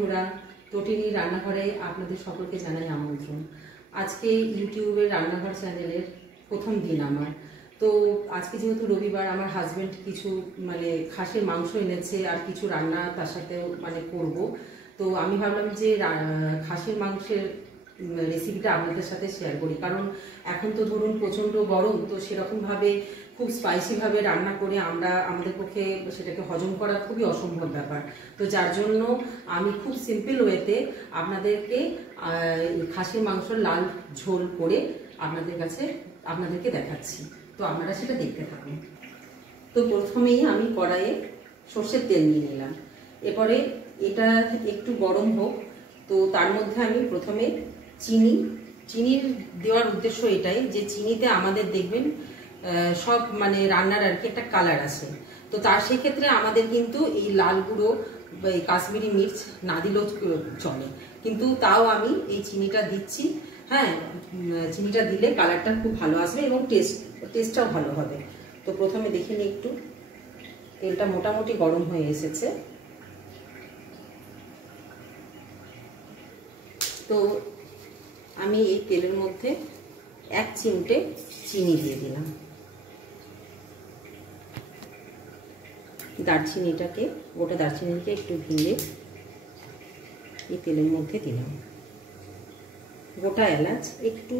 বন্ধুরা, তটিনী রান্নাঘরে আপনাদের সকলকে জানাই আমন্ত্রণ। আজকে ইউটিউবের রান্নাঘর চ্যানেলের প্রথম দিন আমার। তো আজকে যেহেতু রবিবার, আমার হাজব্যান্ড কিছু খাসির মাংস এনেছে আর কিছু রান্না তার সাথে করব। তো আমি ভাবলাম যে খাসির মাংসের রেসিপিটা আপনাদের সাথে শেয়ার করি, কারণ এখন তো ধরুন প্রচণ্ড গরম, তো সেরকমভাবে খুব স্পাইসিভাবে রান্না করে আমাদের পক্ষে সেটাকে হজম করা খুবই অসম্ভব ব্যাপার। তো যার জন্য আমি খুব সিম্পল ওয়েতে আপনাদেরকে খাসির মাংসর লাল ঝোল করে আপনাদেরকে দেখাচ্ছি। তো আপনারা সেটা দেখতে থাকুন। তো প্রথমেই আমি কড়াইয়ে সর্ষের তেল নিয়ে নিলাম। এরপরে এটা একটু গরম হোক। তো তার মধ্যে আমি প্রথমে চিনির দেওয়ার উদ্দেশ্য এটাই যে চিনিতে আমাদের দেখবেন সব রান্নার আর কি একটা কালার আছে। তো তার সেক্ষেত্রে আমাদের কিন্তু এই লাল গুঁড়ো এই কাশ্মীরি মির্চ না দিলেও চলে, কিন্তু তাও আমি এই চিনিটা দিচ্ছি। হ্যাঁ, চিনিটা দিলে কালারটা খুব ভালো আসবে এবং টেস্টটাও ভালো হবে। তো প্রথমে দেখে নিই, একটু তেলটা মোটামুটি গরম হয়ে এসেছে। তো আমি এই তেলের মধ্যে 1 চিমটে চিনি দিয়ে দিলাম। গোটা দারচিনিটাকে একটু ভেঙে এই তেলের মধ্যে দিলাম। গোটা এলাচ একটু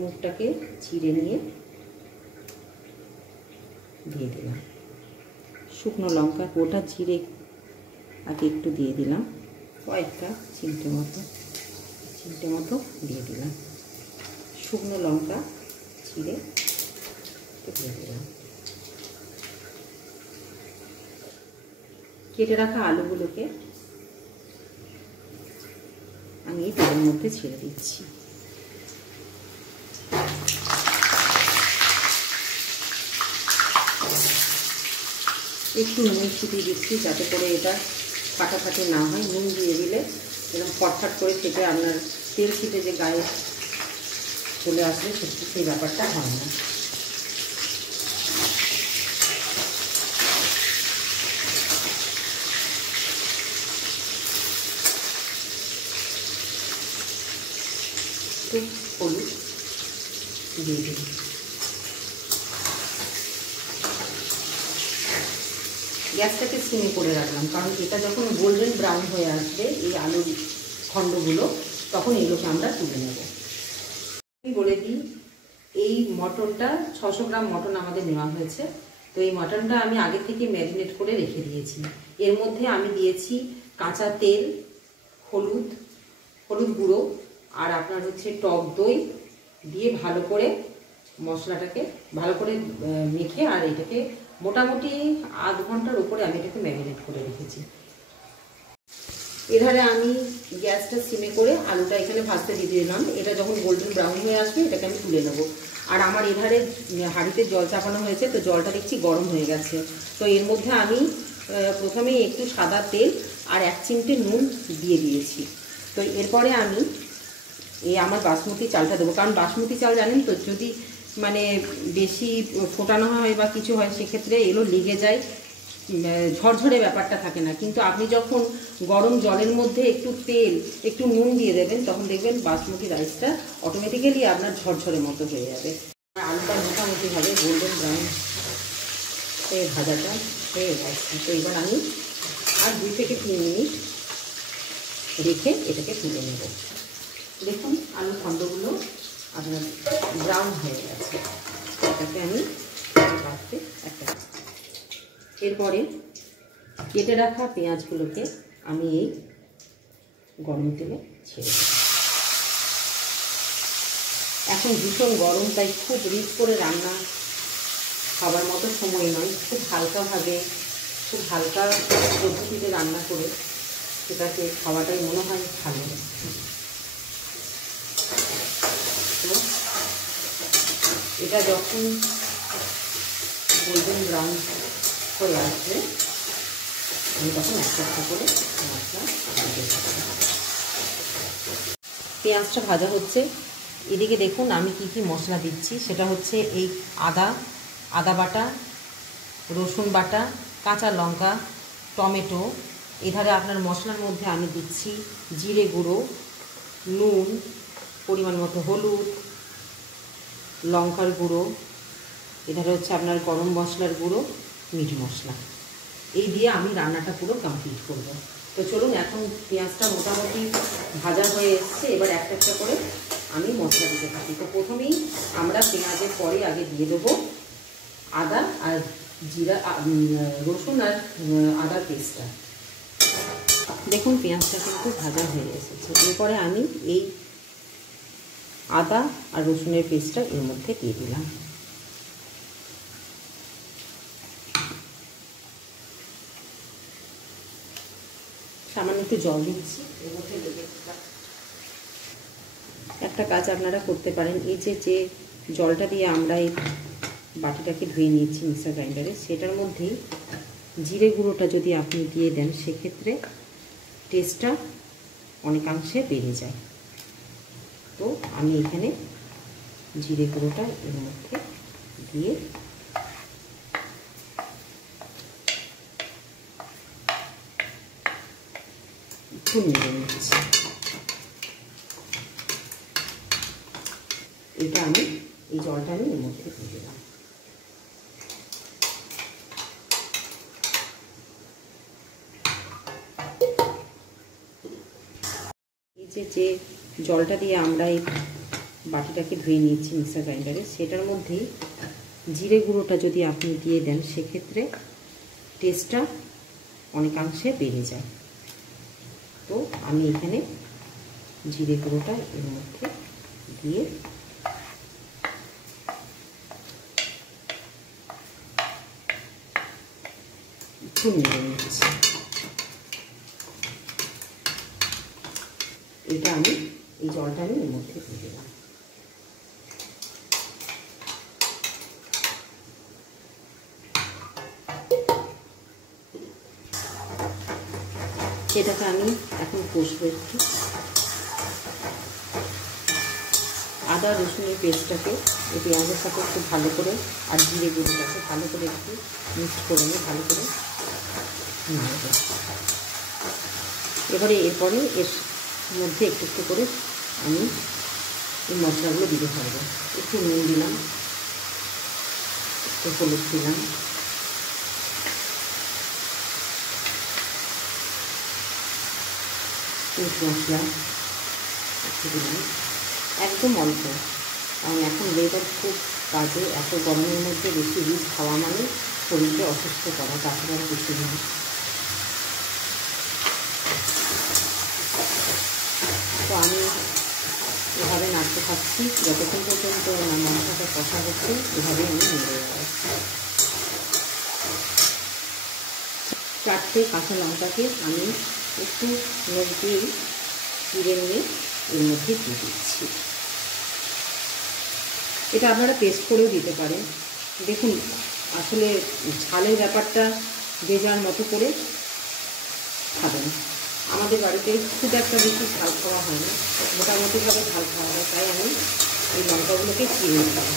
মুখটাকে চিড়ে নিয়ে দিয়ে দিলাম। শুকনো লঙ্কা গোটা চিড়ে আগে একটু দিয়ে দিলাম, কয়েকটা চিমটে মতো দিয়ে দিলাম। শুকনো লঙ্কা চিড়ে দিয়ে দিলাম। কেটে রাখা আলুগুলোকে আমি এই তেলের মধ্যে ছেড়ে দিচ্ছি। একটু নুন ছিটিয়ে দিচ্ছি যাতে করে এটা ফাটাফাটি না হয়। নুন দিয়ে দিলে এরকম ফটফট করে খেতে আপনার তেল ছিটে যে গায়ে চলে আসবে সেই ব্যাপারটা হয় না। একটু হলুদ দিয়ে দিই। গ্যাসটাকে সিমে করে রাখলাম, কারণ এটা যখন গোল্ডেন ব্রাউন হয়ে আসবে এই আলুর খণ্ডগুলো, তখন এগুলোকে আমরা তুলে নেব। আমি বলে দিই, এই মটনটা 600 গ্রাম মটন আমাদের নেওয়া হয়েছে। তো এই মটনটা আমি আগে থেকে ম্যারিনেট করে রেখে দিয়েছি। এর মধ্যে আমি দিয়েছি কাঁচা তেল, হলুদ গুঁড়ো আর আপনার হচ্ছে টক দই দিয়ে ভালো করে মশলাটাকে ভালো করে মেখে, আর এটাকে মোটামুটি আধ ঘন্টার উপরে আমি এটাকে ম্যারিনেট করে রেখেছি। এধারে আমি গ্যাসটা সিমে করে আলুটা এখানে ভাজতে দিয়ে দিলাম। এটা যখন গোল্ডেন ব্রাউন হয়ে আসবে এটাকে আমি তুলে নেব। আর আমার এধারে হাঁড়িতে জল চাপানো হয়েছে, তো জলটা দেখছি গরম হয়ে গেছে। তো এর মধ্যে আমি প্রথমেই একটু সাদা তেল আর 1 চিমটে নুন দিয়ে দিয়েছি। তো এরপরে আমি আমার বাসমতি চালটা দেবো, কারণ বাসমতি চাল জানেন তো যদি বেশি ফোটানো হয় বা কিছু হয় সেক্ষেত্রে এগুলো লেগে যায়, ঝরঝরে ব্যাপারটা থাকে না। কিন্তু আপনি যখন গরম জলের মধ্যে একটু তেল একটু নুন দিয়ে দেবেন, তখন দেখবেন বাসমতি রাইসটা অটোমেটিক্যালি আপনার ঝরঝরে মতো হয়ে যাবে। আলুটা মোটামুটিভাবে গোল্ডেন ব্রাউন ভাজাটা হয়ে গেছে। তো এবার আমি আর 2 থেকে 3 মিনিট রেখে এটাকে তুলে নেব। দেখুন আলুর খণ্ডগুলো আপনার ব্রাউন হয়ে গেছে। এটাকে আমি এরপরে কেটে রাখা পেঁয়াজগুলোকে আমি এই গরম তেলে ছেড়ে দেব। এখন ভীষণ গরম, তাই খুব রিচ করে রান্না খাবার মতো সময় নয়। খুব হালকাভাবে খুব হালকা পদ্ধতিতে রান্না করে সেটাকে খাওয়াটাই মনে হয় ভালো। এটা যখন গোল্ডেন ব্রাউন হয়ে আসবে আমি তখন একটা করে মশলা পেঁয়াজটা ভাজা হচ্ছে। এদিকে দেখুন আমি কি মশলা দিচ্ছি। সেটা হচ্ছে এই আদা বাটা, রসুন বাটা, কাঁচা লঙ্কা, টমেটো, এধারে আপনার মশলার মধ্যে আমি দিচ্ছি জিরে গুঁড়ো, নুন, পরিমাণ মতো হলুদ, লঙ্কার গুঁড়ো, এধারে হচ্ছে আপনার গরম মশলার গুঁড়ো, মিট মশলা। এই দিয়ে আমি রান্নাটা পুরো কমপ্লিট করব। তো চলুন, এখন পেঁয়াজটা মোটামুটি ভাজা হয়ে এসছে, এবার একটা একটা করে আমি মশলা দিতে থাকি। তো প্রথমেই আমরা পেঁয়াজের পরে আগে দিয়ে দেবো আদা আর জিরা, রসুন আর আদার পেস্টটা। দেখুন পেঁয়াজটা কিন্তু ভাজা হয়ে এসেছে। এরপরে আমি এই আদা আর রসুনের পেস্টটা এর মধ্যে দিয়ে দিলাম। সামান্য একটু জল দিচ্ছি এর মধ্যে। একটা কাজ আপনারা করতে পারেন, এই যে জলটা দিয়ে আমরা এই বাটিটাকে ধুয়ে নিয়েছি মিক্সার গ্রাইন্ডারে, সেটার মধ্যেই জিরে গুঁড়োটা যদি আপনি দিয়ে দেন সেক্ষেত্রে টেস্টটা অনেকাংশে বেড়ে যায়। তো আমি এখানে জিরে গুঁড়োটা এর মধ্যে দিয়ে একটু নেড়ে নিচ্ছি। এটা আমি এই জলটা আমি এর মধ্যে দিয়ে দিলাম। এই যে জলটা দিয়ে আমরা এই বাটিটাকে ধুয়ে নিয়েছি মিক্সার গ্রাইন্ডারে, সেটার মধ্যেই জিরে গুঁড়োটা যদি আপনি দিয়ে দেন সেক্ষেত্রে টেস্টটা অনেকাংশে বেড়ে যায়। তো আমি এখানে জিরে গুঁড়োটা এর মধ্যে দিয়ে একটু নেড়ে নিচ্ছি। এটা আমি এই জলটা আমি এর মধ্যে দিয়ে দিলাম। সেটাকে আমি এখন কষবো একটু। আদা রসুনের পেস্টটাকে এই পেঁয়াজের সাথে একটু ভালো করে আর জিরে গুঁড়োটাকে ভালো করে একটু মিক্স করে নিয়ে ভালো করে নাড়বো। এরপরে এর মধ্যে একটু একটু করে আমি এই মশলাগুলো দিতে পারবো। একটু নুন দিলাম, একটু হলুদ দিলাম, মিট মশলা একটু দিলাম, একদম অল্প, কারণ এখন ওয়েদার খুব বাজে। এত গরমের মধ্যে বেশি রিচ খাওয়া মানে শরীরকে অসুস্থ করা, তাছাড়া কিছু নয়। তো আমি এভাবে নাড়তে থাকছি যতক্ষণ পর্যন্ত মশলাটা কষা হচ্ছে, এভাবে আমি নেড়ে যাচ্ছি। 4টে কাঁচা লঙ্কাকে আমি একটু নখ দিয়ে চিড়ে নিয়ে এর মধ্যে দিয়ে দিচ্ছি। এটা আপনারা পেস্ট করেও দিতে পারেন। দেখুন আসলে ঝালের ব্যাপারটা যে যার মতো করে খাবেন। আমাদের বাড়িতে খুব একটা বেশি ঝাল খাওয়া হয় না, মোটামুটিভাবে ঝাল খাওয়া হয়, তাই আমি এই লঙ্কাগুলোকে চিড়ে দিলাম।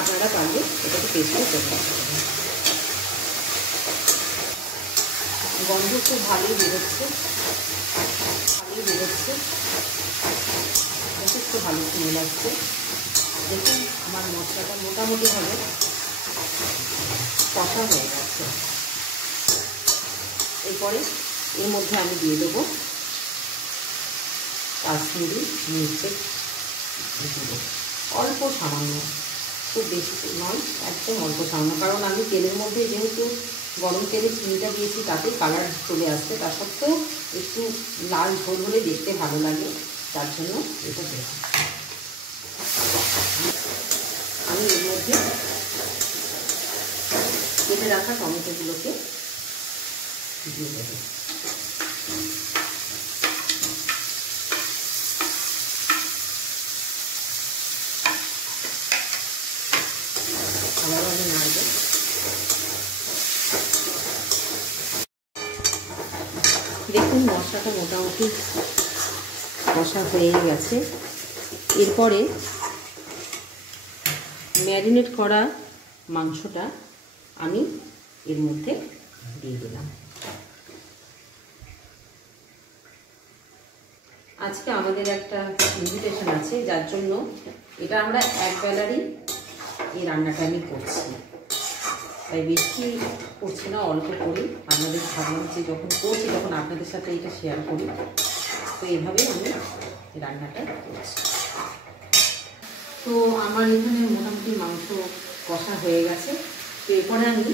আপনারা পারলে এটাকে পেস্টও করতে পারেন। গন্ধ খুব ভালোই বেরোচ্ছে, যথেষ্ট ভালো স্মেল আসছে। দেখুন আমার মশলাটা মোটামুটিভাবে কষা হয়ে গেছে। এরপরে এর মধ্যে আমি দিয়ে দেবো কাশ্মীরি মির্চের গুঁড়ো, অল্প সামান্য, খুব বেশি নয়, একদম অল্প সামান্য। কারণ আমি তেলের মধ্যে যেহেতু গরম তেলে চিনিটা দিয়েছি, তাতে কালার চলে আসছে। তা সত্ত্বেও একটু লাল ঝোল হলে দেখতে ভালো লাগে, তার জন্য এটা দেবো। আমি এর মধ্যে কেটে রাখা টমেটোগুলোকে দিয়ে দেবো। ভালোভাবে নাড়বো। দেখুন মশলাটা মোটামুটি কষা হয়ে গেছে। এরপরে ম্যারিনেট করা মাংসটা আমি এর মধ্যে দিয়ে দিলাম। আজকে আমাদের একটা ইনভিটেশন আছে, যার জন্য এটা আমরা একবেলারই এই রান্নাটা আমি করছি, তাই বেশি করছি না, অল্প করি। আপনাদের ভাবলাম যে যখন করছি তখন আপনাদের সাথে এটা শেয়ার করি, তো এইভাবেই আমি রান্নাটা করছি। তো আমার এখানে মোটামুটি মাংস কষা হয়ে গেছে। তো এরপরে আমি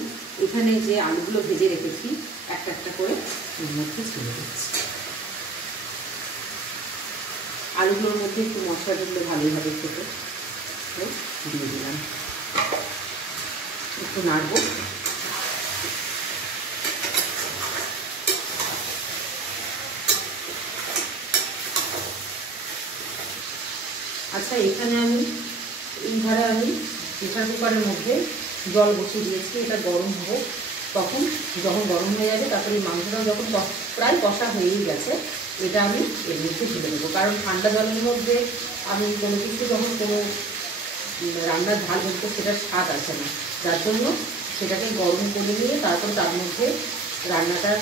এখানে যে আলুগুলো ভেজে রেখেছি একটা একটা করে এর মধ্যে ছেড়ে দিচ্ছি। আলুগুলোর মধ্যে একটু মশলা দিলে ভালোই হবে খেতে, দিয়ে দিলাম। একটু নাড়বো। আচ্ছা, এখানে আমি এই ধারে আমি প্রেশার কুকারের মধ্যে জল বসিয়ে দিয়েছি, এটা গরম হবে। যখন গরম হয়ে যাবে তারপরে এই মাংসটাও যখন প্রায় কষা হয়েই গেছে, এটা আমি এর মধ্যে ঢেলে দেবো। কারণ ঠান্ডা জলের মধ্যে আমি কোনো কিছু যখন কোনো রান্নার ঝাল বলতে সেটার স্বাদ আসে না, যার জন্য সেটাকে গরম করে নিয়ে তারপর তার মধ্যে রান্নাটা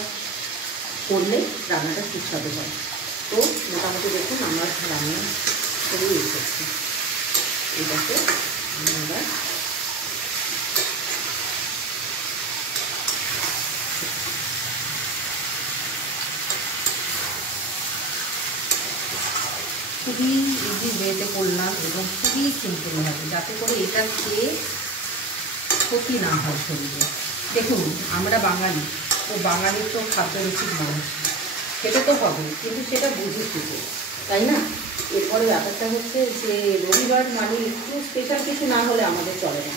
করলে রান্নাটা সুস্বাদু হয়। তো মোটামুটি দেখুন আমার রান্না করেই এসেছি। এটাকে আমরা খুবই ইজি ওয়েতে করলাম এবং খুবই সিম্পল হবে, যাতে করে এটা খেয়ে ক্ষতি না হয় শরীরে। দেখুন, আমরা বাঙালি, তো বাঙালির তো খাদ্যরুচির মানুষ, সেটা তো হবে, কিন্তু সেটা বুঝে খেতে, তাই না? এরপরে ব্যাপারটা হচ্ছে যে রবিবার মানে একটু স্পেশাল কিছু না হলে আমাদের চলে না,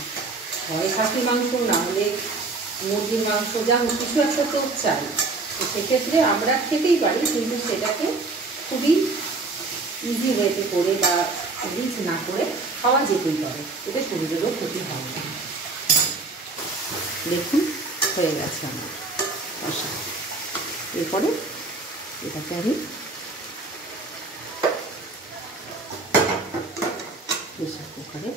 হয় খাসি মাংস, না হলে মুরগির মাংস, যা হোক কিছু একটা তো চাই। তো সেক্ষেত্রে আমরা খেতেই পারি, কিন্তু সেটাকে খুবই ইজি ওয়েতে করে বা রিচ না করে খাওয়া যেতেই পারে, এতে শরীরেরও ক্ষতি হয় না। দেখুন হয়ে গেছে আমার কষা। এরপরে এটাকে আমি প্রেসার কুকারে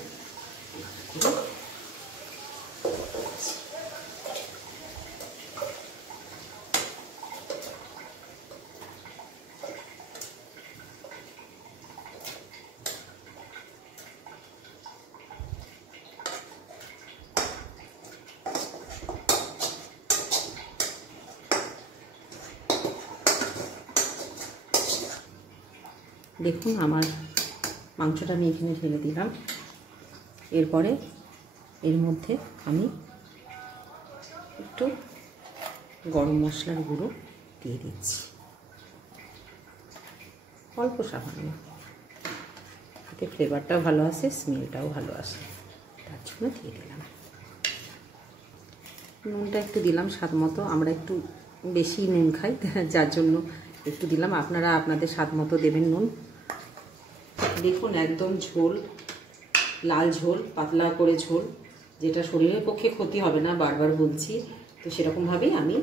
দেখুন আমার মাংসটা আমি এখানে ঢেলে দিলাম। এরপরে এর মধ্যে আমি একটু গরম মশলার গুঁড়ো দিয়ে দিচ্ছি, অল্প সামান্য, এতে ফ্লেভারটাও ভালো আসে, স্মেলটাও ভালো আসে, তার জন্য দিয়ে দিলাম। নুনটা একটু দিলাম স্বাদ মতো, আমরা একটু বেশি নুন খাই, যার জন্য একটু দিলাম। আপনারা আপনাদের স্বাদ মতো দেবেন নুন। দেখুন একদম ঝোল, লাল ঝোল, পাতলা করে ঝোল, যেটা শরীরের পক্ষে ক্ষতি হবে না, বারবার বলছি। তো সেরকমভাবেই আমি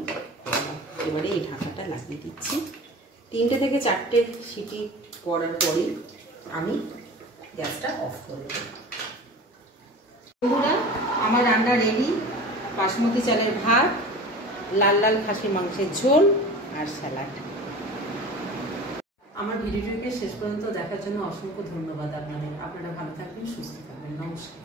এবারে এই ঢাকাটা লাগিয়ে দিচ্ছি। 3টে থেকে 4টে সিটি পড়ার পরেই আমি গ্যাসটা অফ করে দেব। বন্ধুরা, আমার রান্না রেডি। বাসমতি চালের ভাত, লাল লাল খাসির মাংসের ঝোল আর স্যালাড। আমার ভিডিওটিকে শেষ পর্যন্ত দেখার জন্য অসংখ্য ধন্যবাদ আপনাদের। আপনারা ভালো থাকবেন, সুস্থ থাকবেন। নমস্কার।